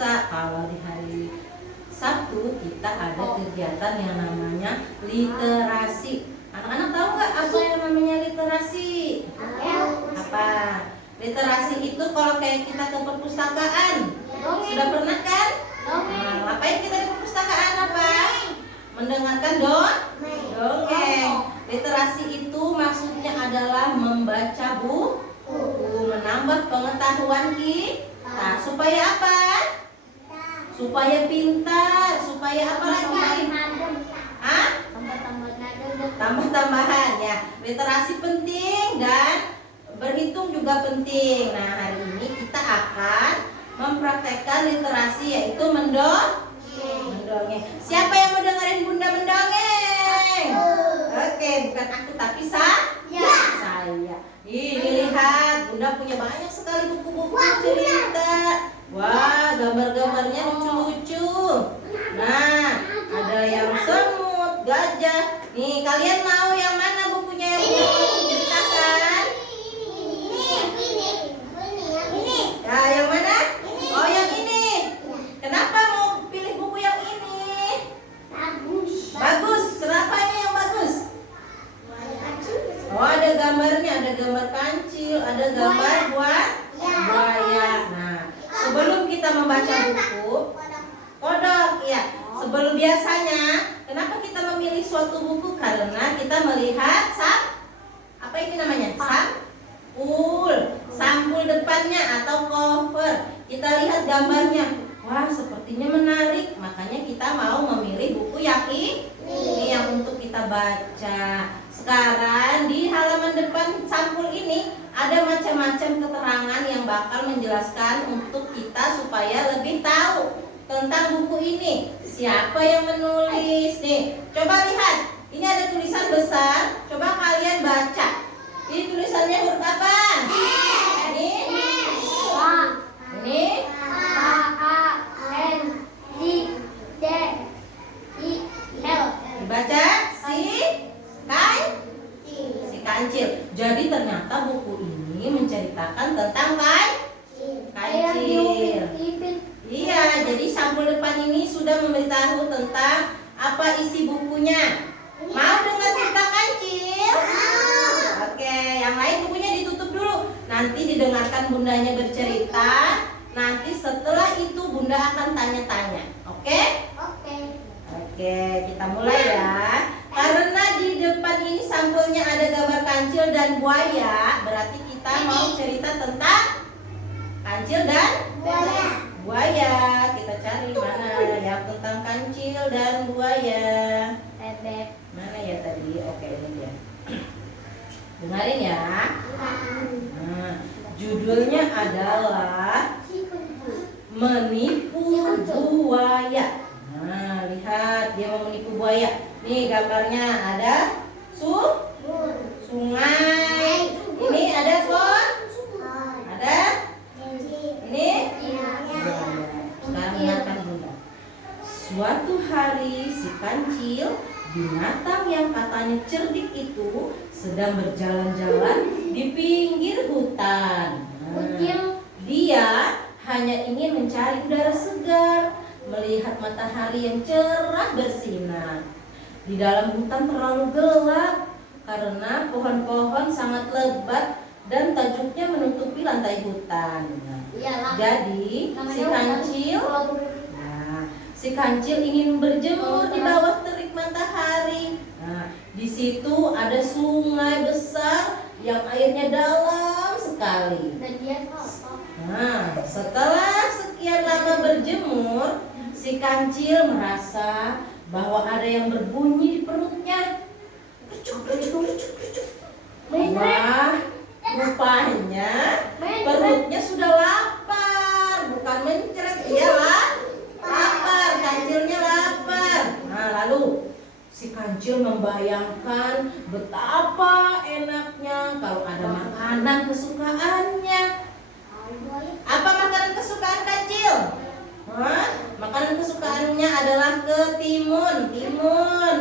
biasa kalau di hari Sabtu kita ada kegiatan yang namanya literasi. Anak-anak tahu nggak apa yang namanya literasi? Apa? Literasi itu kalau kayak kita ke perpustakaan. Sudah pernah kan? Nah, ngapain kita di perpustakaan apa? Mendengarkan dongeng. Literasi itu maksudnya adalah membaca buku, menambah pengetahuan kita. Supaya apa? Supaya pintar, supaya apa lagi? Tambah-tambahan ya. Literasi penting dan berhitung juga penting. Nah, hari ini kita akan mempraktekkan literasi, yaitu mendongeng. Siapa yang mau dengerin Bunda mendongeng? Oke, bukan aku tapi saya. Ini lihat, Bunda punya banyak sekali buku-buku cerita. Wah, gambar-gambarnya lucu-lucu. Nah, ada yang semut, gajah. Nih, kalian mau yang mana bukunya yang mau ceritakan? Ya, yang mana? Oh, yang ini. Kenapa mau pilih buku yang ini? Bagus. Kenapa ini yang bagus? Oh, ada gambarnya, ada gambar kancil, ada gambar buaya. Nah, sebelum kita membaca buku, kodok, ya. Sebelum biasanya, kenapa kita memilih suatu buku? Karena kita melihat apa ini namanya? Sampul depannya atau cover. Kita lihat gambarnya. Wah, sepertinya menarik. Makanya kita mau memilih buku yang ini yang untuk kita baca. Sekarang di halaman depan sampul ini ada macam-macam keterangan yang bakal menjelaskan untuk kita supaya lebih tahu tentang buku ini. Siapa yang menulis? Nih, coba lihat. Ini ada tulisan besar. Coba kalian baca. Ini tulisannya huruf apa? Ini? Ini? Dibaca? Si kancil. Jadi ternyata buku ini menceritakan tentang kancil. Iya, jadi sampul depan ini sudah memberitahu tentang apa isi bukunya. Mau dengar cerita kancil? Oke, yang lain bukunya ditutup dulu. Nanti didengarkan bundanya bercerita. Nanti setelah itu bunda akan tanya-tanya. Oke, kita mulai ya. Karena di depan ini sampulnya ada gambar kancil dan buaya, berarti kita mau cerita tentang kancil dan buaya. Kita cari mana yang tentang kancil dan buaya. Mana ya tadi? Oke, ini dia. Dengarin ya. Nah, judulnya adalah Menipu Buaya. Nah, lihat dia mau menipu buaya. Nih gambarnya ada sungai. Ini ada ada. Ini. Sekarang dengarkan bunda. Suatu hari si kancil, binatang yang katanya cerdik itu, sedang berjalan-jalan di pinggir hutan. Dia hanya ingin mencari udara segar, melihat matahari yang cerah bersinar. Di dalam hutan terlalu gelap karena pohon-pohon sangat lebat dan tajuknya menutupi lantai hutan. Jadi si kancil ingin berjemur di bawah terik matahari. Nah, di situ ada sungai besar yang airnya dalam sekali. Nah, setelah sekian lama berjemur, si kancil merasa bahwa ada yang berbunyi di perutnya. Wah, rupanya perutnya sudah lapar, bukan mencret, iyalah lapar, kancilnya lapar. Nah, lalu si kancil membayangkan betapa enaknya kalau ada makanan kesukaannya. Apa makanan kesukaan kancil? Makanan kesukaannya adalah ketimun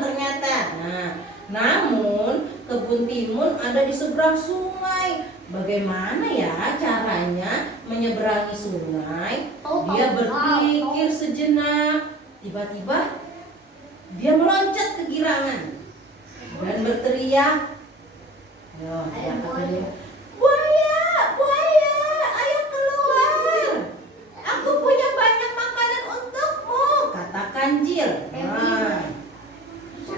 ternyata. Nah, namun kebun timun ada di seberang sungai. Bagaimana ya caranya menyeberangi sungai? Dia berpikir sejenak. Tiba-tiba dia meloncat kegirangan dan berteriak. Buaya, buaya, ayo keluar. Aku punya banyak makanan untukmu, kata kancil.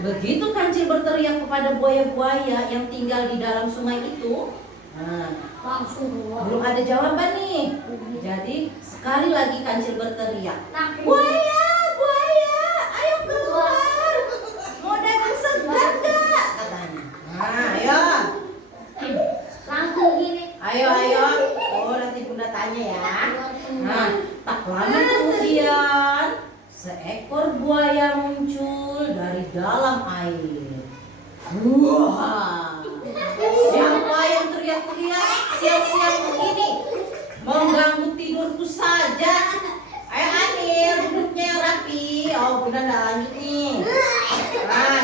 Begitu kancil berteriak kepada buaya-buaya yang tinggal di dalam sungai itu, belum ada jawaban nih. Jadi sekali lagi kancil berteriak, buaya, buaya, ayo keluar. Mau dagang segar gak? Katanya. Ayo. Langsung gini. Ayo. Oh, nanti bunda tanya ya. Tak lama kemudian seekor buaya muncul dari dalam air. Wah, siapa yang teriak-teriak siang-siang begini? Mengganggu tidurku saja. Ayo Anil, duduknya yang rapi. Oh, bunda nggak lanjut nih.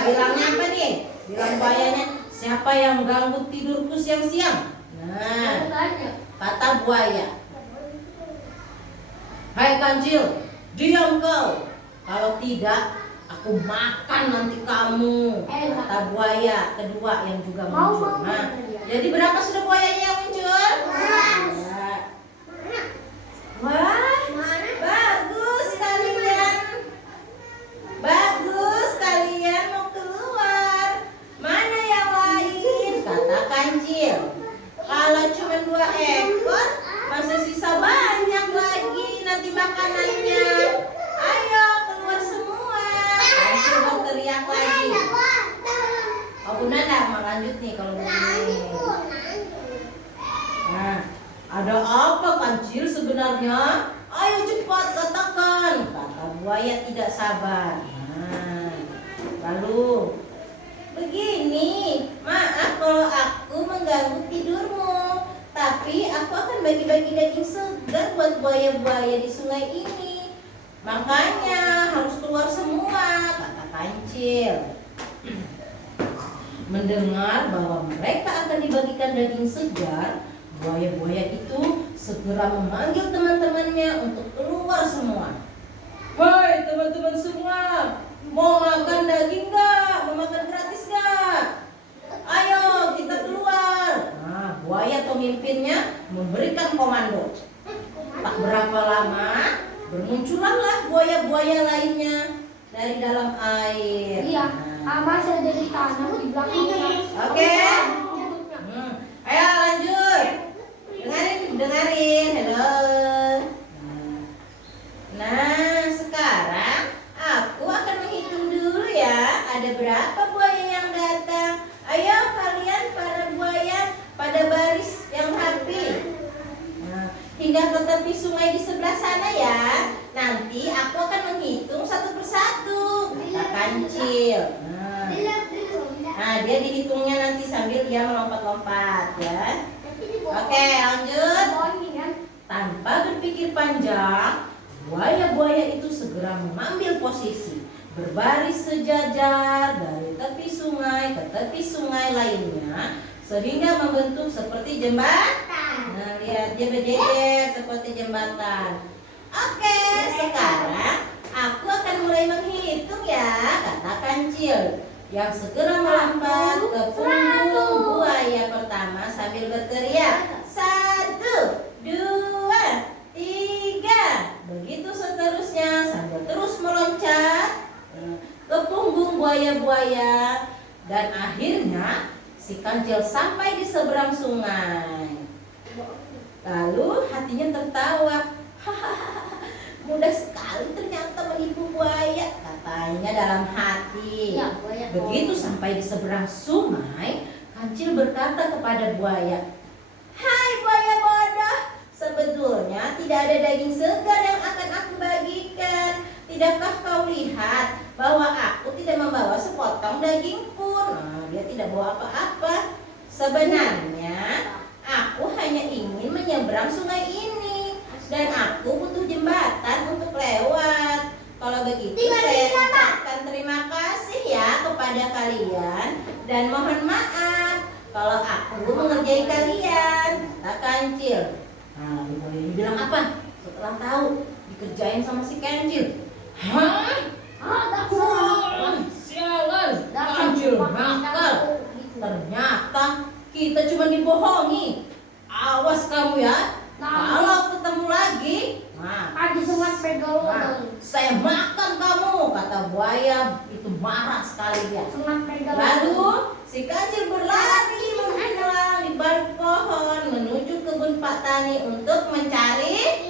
Bilangnya apa nih? Bilang buayanya, siapa yang ganggu tidurku siang-siang? Nah, kata buaya, hai kancil, diam kau. Kalau tidak, aku makan nanti kamu. Kata buaya kedua yang juga muncul. Nah, jadi berapa sudah buayanya yang muncul? Wah, bagus kalian. Bagus kalian mau keluar. Mana yang lain? Kata kancil. Kalau cuma 2 ekor, masih sisa banyak lagi nanti makanannya. Ayo keluar semua. Kancil berteriak lagi. Oh, bunda nggak mau lanjut nih kalau begini. Nah, ada apa kancil sebenarnya? Ayo cepat katakan, kata buaya tidak sabar. Nah, lalu begini, maaf kalau aku mengganggu tidurmu, tapi aku akan bagi-bagi daging segar buat buaya-buaya di sungai ini. Makanya harus keluar semua, kata kancil. Mendengar bahwa mereka akan dibagikan daging segar, buaya-buaya itu segera memanggil teman-temannya untuk keluar semua. Hai teman-teman semua, mau makan daging gak? Mau makan gratis gak? Ayo kita keluar. Nah, buaya pemimpinnya memberikan komando. Tak berapa lama bermunculanlah buaya-buaya lainnya dari dalam air. Iya, masa jadi tanam di belakangnya. Oke. Ayo lanjut. Dengarin. Halo. Nah, sekarang aku akan menghitung dulu ya. Ada berapa buaya yang datang? Ayo kalian para buaya pada baris yang rapi. Nah, hingga ke tepi sungai di sebelah sana ya. Nanti aku akan menghitung satu persatu, kata kancil. Nah, dia dihitungnya nanti sambil dia melompat-lompat ya. Oke, lanjut. Tanpa berpikir panjang, buaya-buaya itu segera mengambil posisi, berbaris sejajar dari tepi sungai ke tepi sungai lainnya, sehingga membentuk seperti jembatan. Nah, lihat dia berjejer seperti jembatan. Oke, sekarang aku akan mulai menghitung ya, kata kancil yang segera melompat ke punggung buaya pertama sambil berteriak, 1, 2, 3. Begitu seterusnya sambil terus meloncat ke punggung buaya-buaya, dan akhirnya si kancil sampai di seberang sungai. Lalu hatinya tertawa. Hahaha, mudah sekali ternyata menipu buaya, katanya dalam hati. Begitu sampai di seberang sungai, kancil berkata kepada buaya, hai buaya bodoh, sebetulnya tidak ada daging segar yang akan aku bagikan. Tidakkah kau lihat bahwa aku tidak membawa sepotong daging pun? Nah, dia tidak bawa apa-apa. Sebenarnya aku hanya ingin menyeberang sungai ini, dan aku butuh jembatan untuk lewat. Kalau begitu saya ucapkan terima kasih ya kepada kepada kalian dan mohon maaf kalau aku mengerjai kalian. Kata Kancil. Nah, boleh dibilang apa? Setelah tahu dikerjain sama si Kancil. Hah? Sialan, Kancil nakal. Ternyata kita cuma dibohongi. Awas kamu ya. Kalau ketemu lagi, saya makan kamu, kata buaya. Itu marah sekali dia. Lalu si Kancil berlari menghilang di balik pohon menuju kebun Pak Tani untuk mencari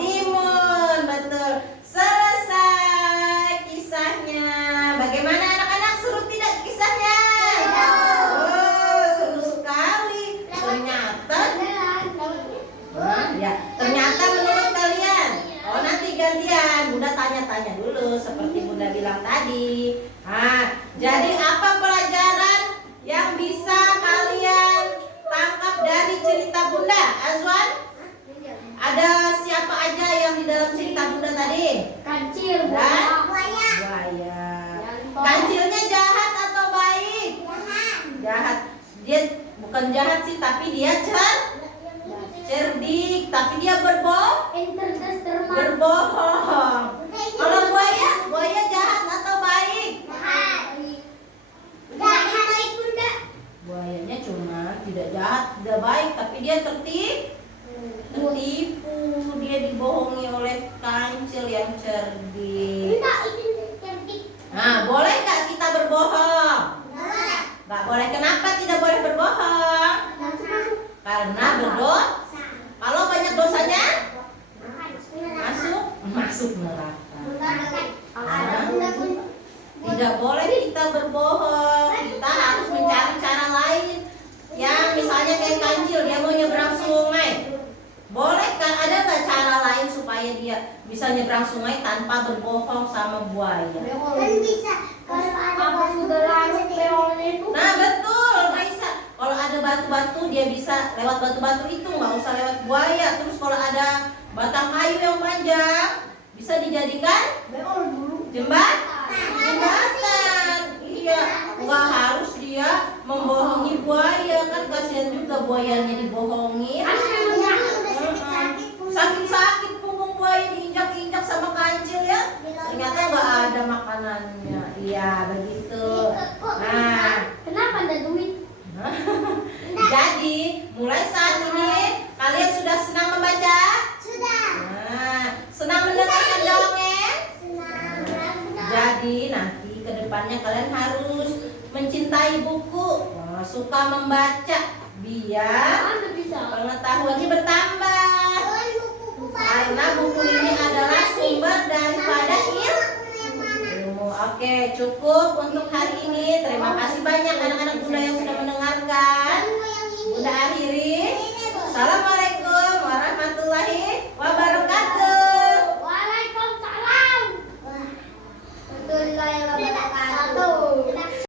timun. Betul. Selesai kisahnya. Bagaimana anak-anak, seru tidak kisahnya? Oh, seru sekali. Ternyata menurut kalian. Oh, nanti gantian. Bunda tanya-tanya dulu seperti Bunda bilang tadi. Nah, jadi apa pelajaran yang bisa kalian tangkap dari cerita Bunda? Azwan? Ada siapa aja yang di dalam cerita Bunda tadi? Kancil, Dan buaya. Kancilnya jahat atau baik? Jahat. Dia bukan jahat sih, tapi dia cerdik, tapi dia berbohong. Kalau buaya jahat atau baik? Buayanya cuma tidak jahat, tidak baik, tapi dia tertipu. Dia dibohongi oleh Kancil yang cerdik. Nah, boleh nggak kita berbohong? Nggak boleh. Kenapa tidak boleh berbohong? Karena berdosa. Kalau banyak dosanya masuk neraka. Tidak boleh kita berbohong. Kita harus mencari cara lain. Yang misalnya kayak Kancil, dia mau nyebrang sungai. Boleh kan? Ada nggak cara lain supaya dia bisa nyebrang sungai tanpa berbohong sama buaya? Nah, betul, Raisa. Kalau ada batu-batu dia bisa lewat batu-batu itu, nggak usah lewat buaya. Terus kalau ada batang kayu yang panjang bisa dijadikan jembatan. Iya, nggak harus dia membohongi buaya, kan kasihan juga buayanya dibohongin. Sakit-sakit punggung buaya diinjak-injak sama Kancil ya. Ternyata nggak ada makanannya. Iya, begitu. Nah, kenapa ada duit? Jadi mulai saat ini kalian sudah senang membaca? Nah, senang mendengarkan dongeng? Jadi nanti ke depannya kalian harus mencintai buku, suka membaca biar pengetahuannya bertambah. Karena buku ini adalah sumber daripada ilmu. Oke, cukup untuk hari ini. Terima kasih banyak anak-anak Bunda yang sudah